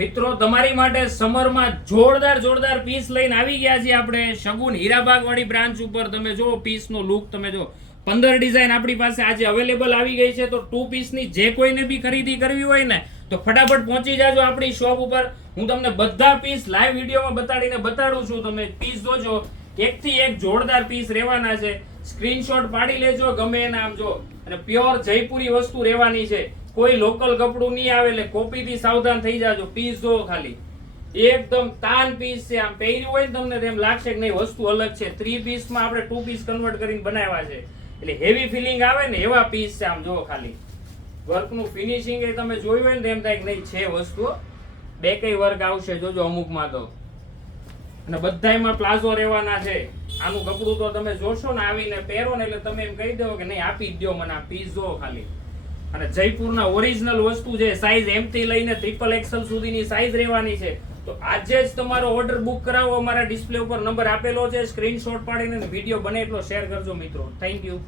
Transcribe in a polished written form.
મિત્રો તમારી માટે સમરમાં જોરદાર પીસ લઈને આવી ગયા છીએ આપણે શગુન હીરાબાગ વાળી બ્રાન્ચ ઉપર. તમે જો પીસનો લુક તમે જો 15 ડિઝાઇન આપણી પાસે આજે અવેલેબલ આવી ગઈ છે. તો 2 પીસની જે કોઈને બી ખરીદી કરવી હોય ને તો ફટાફટ પહોંચી જાજો આપણી શોપ ઉપર. હું તમને બધા પીસ લાઈવ વિડીયોમાં બતાડું છું. તમે પીસ જોજો, એકથી એક જોરદાર પીસ રહેવાના છે. સ્ક્રીનશોટ પાડી લેજો ગમે એના. આમ જો અને પ્યોર જયપુરી વસ્તુ રહેવાની છે. કોઈ લોકલ કપડું નહીં આવે એટલે કોપીથી સાવધાન થઈ જાજો. પીસ જો ખાલી એકદમ તાન પીસ છે. આમ પહેર્યું હોય ને તમને તેમ લાગશે કે નહીં વસ્તુ અલગ છે. 3 પીસમાં આપણે 2 પીસ કન્વર્ટ કરીને બનાવ્યા છે એટલે હેવી ફિલિંગ આવે ને એવા પીસ છે. આમ જો ખાલી વર્કનું ફિનિશિંગ એ તમે જોયું હોય ને તેમ થાય કે નહીં છે વસ્તુ. બેકેય વર્ક આવશે જોજો અમુકમાં તો. અને બધાયમાં પ્લાઝો રહેવાના છે. આનું કપડું તો તમે જોશો ને આવીને પહેરો ને એટલે તમે એમ કહી દો કે નહીં આપી જ દો મને આ પીસ જો ખાલી. અને જયપુરના ઓરિજિનલ વસ્તુ છે. સાઈઝ M થી લઈને XXL સુધીની સાઈઝ રહેવાની છે. તો આજે જ તમારો ઓર્ડર બુક કરાવો. અમારા ડિસ્પ્લે ઉપર નંબર આપેલો છે. સ્ક્રીનશોટ પાડીને વિડીયો બને એટલો શેર કરજો મિત્રો. Thank you.